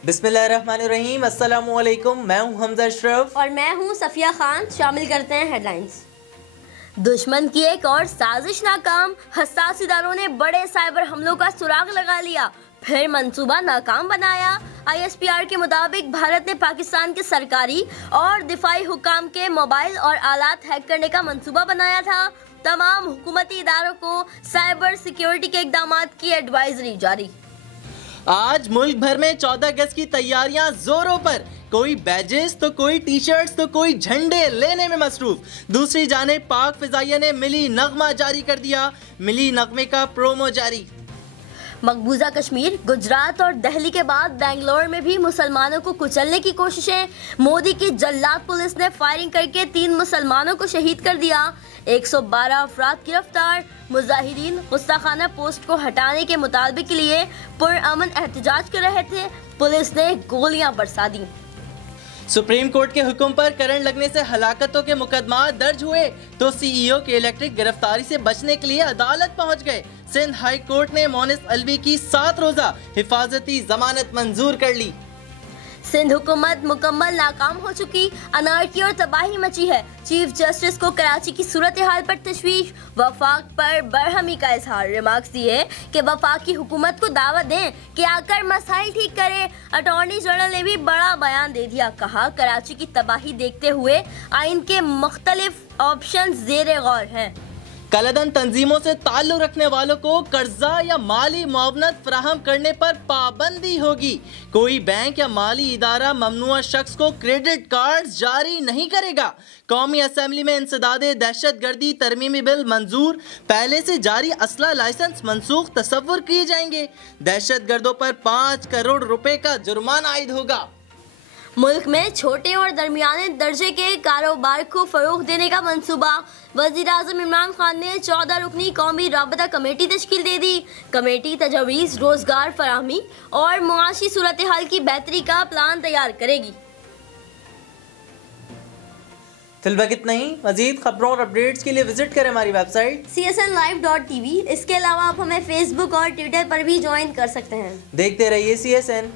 बिस्मिल्लाहिर्रहमानिर्रहीम, अस्सलामु अलैकुम। मैं हूं हमजा अशरफ और मैं हूं सफिया खान। शामिल करते हैं हेडलाइंस। दुश्मन की एक और साजिश नाकाम, हसास इदारों ने बड़े साइबर हमलों का सुराग लगा लिया, फिर मंसूबा नाकाम बनाया। ISPR के मुताबिक भारत ने पाकिस्तान के सरकारी और दिफाई हुकाम के मोबाइल और आलात हैक करने का मंसूबा बनाया था। तमाम हुकूमती इदारों को साइबर सिक्योरिटी के इक़दामात की एडवाइजरी जारी। आज मुल्क भर में 14 अगस्त की तैयारियां जोरों पर। कोई बैजेस तो कोई टी शर्ट्स तो कोई झंडे लेने में मसरूफ। दूसरी जानिब पाक फिजाइया ने मिली नगमा जारी कर दिया। मिली नगमे का प्रोमो जारी। मकबूजा कश्मीर, गुजरात और दिल्ली के बाद बेंगलोर में भी मुसलमानों को कुचलने की कोशिशें। मोदी की जल्लाद पुलिस ने फायरिंग करके 3 मुसलमानों को शहीद कर दिया। 112 अफराद गिरफ्तार। मुजाहिरीन गुस्ताखाना पोस्ट को हटाने के मुतालबे के लिए पुरअमन एहतजाज कर रहे थे, पुलिस ने गोलियां बरसा दी। सुप्रीम कोर्ट के हुक्म पर करंट लगने से हलाकतों के मुकदमा दर्ज हुए तो CEO के इलेक्ट्रिक गिरफ्तारी से बचने के लिए अदालत पहुंच गए। सिंध हाई कोर्ट ने मोनिस अलवी की 7 रोजा हिफाजती जमानत मंजूर कर ली। सिंध हुकूमत मुकम्मल नाकाम हो चुकी, अनारकी और तबाही मची है। चीफ जस्टिस को कराची की सूरत हाल पर तशवीश, वफाक पर बरहमी का इजहार। रिमार्क्स दिए कि वफाकी हुकूमत को दावत दें कि आकर मसाइल ठीक करे। अटॉर्नी जनरल ने भी बड़ा बयान दे दिया, कहा कराची की तबाही देखते हुए आइन के मुख्तलिफ ऑप्शन ज़ेरे गौर हैं। कलदन तंजीमों से ताल्लुक रखने वालों को कर्जा या माली मुआवनत फराहम करने पर पाबंदी होगी। कोई बैंक या माली इदारा ममनुआ शख्स को क्रेडिट कार्ड जारी नहीं करेगा। कौमी असम्बली में इंसदादे दहशतगर्दी तरमीमी बिल मंजूर। पहले से जारी असला लाइसेंस मनसूख तस्वुर किए जाएंगे। दहशतगर्दों पर 5 करोड़ रुपए का जुर्माना आयद होगा। मुल्क में छोटे और दरमियाने दर्जे के कारोबार को फरोग देने का मंसूबा। वज़ीर-ए-आज़म इमरान खान ने 14 रुकनी कौमी राबता कमेटी तश्कील दे दी। कमेटी तजवीज़, रोजगार फराहमी और मुआशी सूरत हाल की बेहतरी का प्लान तैयार करेगी। फिलहाल इतना ही। मजीद खबरों और अपडेट्स के लिए विजिट करें हमारी वेबसाइट csnlive.tv। इसके अलावा आप हमें फेसबुक और ट्विटर पर भी ज्वाइन कर सकते हैं। देखते रहिए CSN।